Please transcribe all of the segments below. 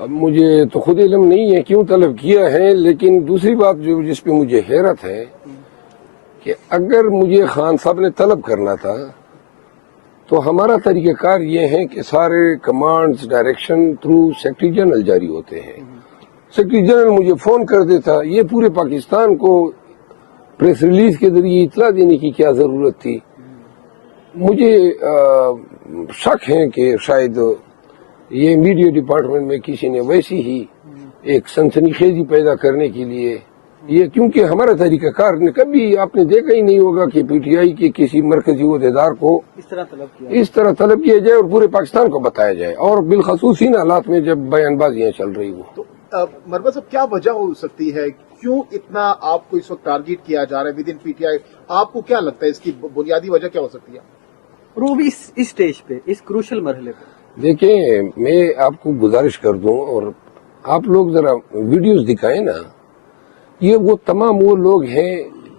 اب مجھے تو خود علم نہیں ہے کیوں طلب کیا ہے، لیکن دوسری بات جس پہ مجھے حیرت ہے کہ اگر مجھے خان صاحب نے طلب کرنا تھا تو ہمارا طریقہ کار یہ ہے کہ سارے commands direction through secretary general جاری ہوتے ہیں. سیکرٹری جنرل مجھے فون کر دیتا. یہ پورے پاکستان کو پریس ریلیز کے ذریعے اطلاع دینے کی کیا ضرورت تھی؟ مجھے شک ہے کہ شاید یہ میڈیا ڈپارٹمنٹ میں کسی نے ویسی ہی ایک سنسنی خیزی پیدا کرنے کے لیے یہ، کیونکہ ہمارا طریقہ کار نے کبھی آپ نے دیکھا ہی نہیں ہوگا کہ پی ٹی آئی کے کسی مرکزی عہدیدار کو اس طرح طلب کیا جائے اور پورے پاکستان کو بتایا جائے، اور بالخصوص ان حالات میں جب بیان بازیاں چل رہی ہوں. مروت صاحب کیا وجہ ہو سکتی ہے، کیوں اتنا آپ کو اس وقت ٹارگیٹ کیا جا رہا ہے with in P T I? آپ کو کیا لگتا ہے اس کی بنیادی وجہ کیا ہو سکتی ہے؟ اور وہ بھی اس اسٹیج پہ، اس کروشل مرحلے پہ؟ دیکھیں، میں آپ کو گزارش کر دوں اور آپ لوگ ذرا ویڈیوز دکھائیں نا. یہ وہ تمام وہ لوگ ہیں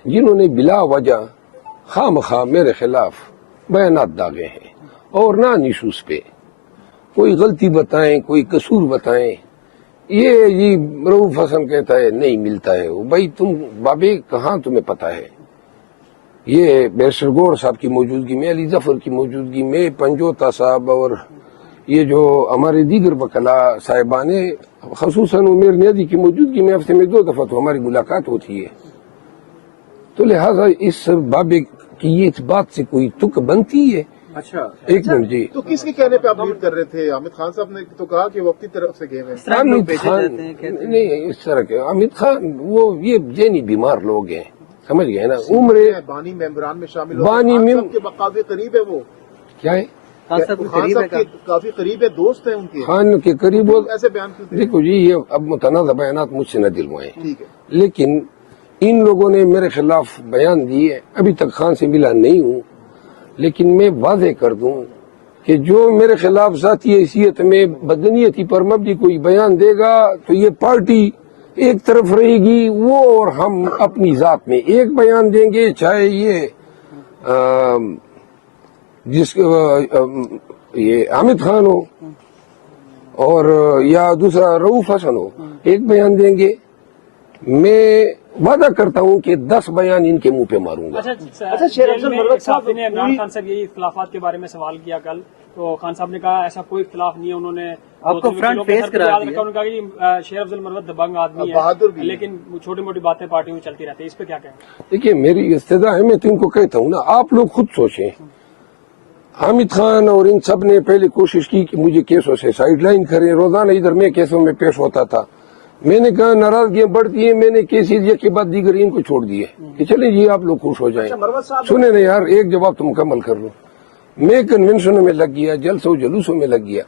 جنہوں نے بلا وجہ خواہ مخواہ میرے خلاف بیانات داغے ہیں اور نان ایشوز پہ کوئی غلطی بتائیں، کوئی قصور بتائیں. یہ جی رؤوف حسن کہتا ہے نہیں ملتا ہے. بھائی تم بابے کہاں تمہیں پتا ہے؟ یہ بیرسٹر گور صاحب کی موجودگی میں، علی ظفر کی موجودگی میں، پنجوتا صاحب اور یہ جو ہمارے دیگر وکلاء صاحبان ہیں، خصوصاً عمیر نیازی کی موجودگی میں ہفتے میں 2 دفعہ تو ہماری ملاقات ہوتی ہے. تو لہٰذا اس بابے کی یہ اس بات سے کوئی تک بنتی ہے. اچھا ایک منٹ جی، تو کس کے کہنے پہ آپ لیڈ کر رہے تھے؟ حامد خان صاحب نے تو کہا کہ وہ اپنی طرف سے گئے ہیں. حامد خان نہیں اس طرح کے. حامد خان وہ یہ ذہنی بیمار لوگ ہیں، سمجھ گئے نا. عمر بانی ممبران میں شامل بانی خان صاحب کے کافی قریب ہے. وہ کیا ہے؟ خان صاحب کے کافی قریب ہے، دوست ہیں ان کے. خان کے قریب ایسے بیان کیوں؟ دیکھو جی، یہ اب متنازع بیانات مجھ سے نہ دلوائیں، ٹھیک ہے، لیکن ان لوگوں نے میرے خلاف بیان دیے. ابھی تک خان سے ملا نہیں ہوں، لیکن میں واضح کر دوں کہ جو میرے خلاف ذاتی حیثیت میں بدنیتی پر مبنی کوئی بیان دے گا تو یہ پارٹی ایک طرف رہے گی، وہ اور ہم اپنی ذات میں ایک بیان دیں گے، چاہے یہ یہ حامد خان ہو اور یا دوسرا رؤوف حسن ہو، ایک بیان دیں گے. میں وعدہ کرتا ہوں کہ 10 بیان ان کے منہ پہ ماروں گا. اچھا شیر افضل مروت صاحب نے عمران خان سے یہی اختلافات کے بارے میں سوال کیا کل، تو خان صاحب نے کہا ایسا کوئی اختلاف نہیں ہے. انہوں نے آپ کو فرنٹ فیس کرا دیا. انہوں نے کہا کہ شیر افضل مروت دبنگ آدمی ہے، لیکن چھوٹی موٹی باتیں پارٹی میں چلتی رہتی ہے. اس پہ کیا کہیں؟ دیکھیے، میری استدعا ہے، میں تم کو کہتا ہوں نا، آپ لوگ خود سوچیں. حامد خان اور ان سب نے پہلے کوشش کی کہ مجھے کیسوں سے سائیڈ لائن کریں. روزانہ ادھر میں کیسوں میں پیش ہوتا تھا. میں نے کہا ناراضگیاں بڑھتی ہیں، میں نے کیسز ایک کے بعد دیگر ان کو چھوڑ دیے کہ چلیں جی آپ لوگ خوش ہو جائیں. سنیں نا یار، ایک جواب تو مکمل کر لو. میں کنونشنوں میں لگ گیا، جلسوں جلوسوں میں لگ گیا.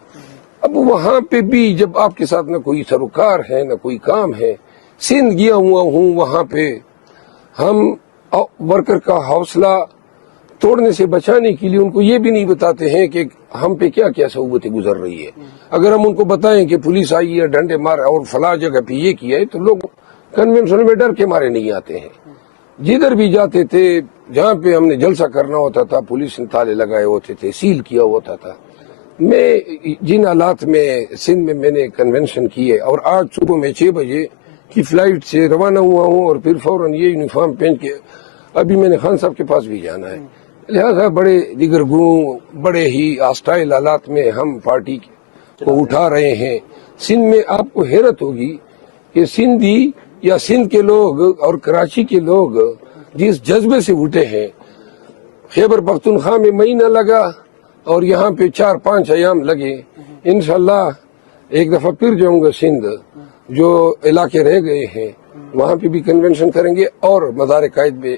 اب وہاں پہ بھی جب آپ کے ساتھ نہ کوئی سروکار ہے نہ کوئی کام ہے، سندھ گیا ہوا ہوں، وہاں پہ ہم ورکر کا حوصلہ توڑنے سے بچانے کے لیے ان کو یہ بھی نہیں بتاتے ہیں کہ ہم پہ کیا کیا صعوبتیں گزر رہی ہے. اگر ہم ان کو بتائیں کہ پولیس آئی ہے، ڈنڈے مار اور فلاں جگہ پہ یہ کیا ہے، تو لوگ کنونشن میں ڈر کے مارے نہیں آتے ہیں. جدھر بھی جاتے تھے، جہاں پہ ہم نے جلسہ کرنا ہوتا تھا، پولیس نے تالے لگائے ہوتے تھے، سیل کیا ہوتا تھا. میں جن حالات میں سندھ میں نے کنونشن کی ہے، اور آج صبح میں 6 بجے کی فلائٹ سے روانہ ہوا ہوں اور پھر فوراً یہ یونیفارم پہن کے ابھی میں نے خان صاحب کے پاس بھی جانا ہے. لہذا بڑے دیگر گوں، بڑے ہی ہاسٹائل حالات میں ہم پارٹی کو اٹھا رہے ہیں. سندھ میں آپ کو حیرت ہوگی کہ سندھی یا سندھ کے لوگ اور کراچی کے لوگ جس جذبے سے اٹھے ہیں. خیبر پختونخوا میں مہینہ لگا اور یہاں پہ 4-5 ایام لگے. انشاءاللہ ایک دفعہ پھر جاؤں گا سندھ، جو علاقے رہ گئے ہیں وہاں پہ بھی کنونشن کریں گے اور مزار قائد میں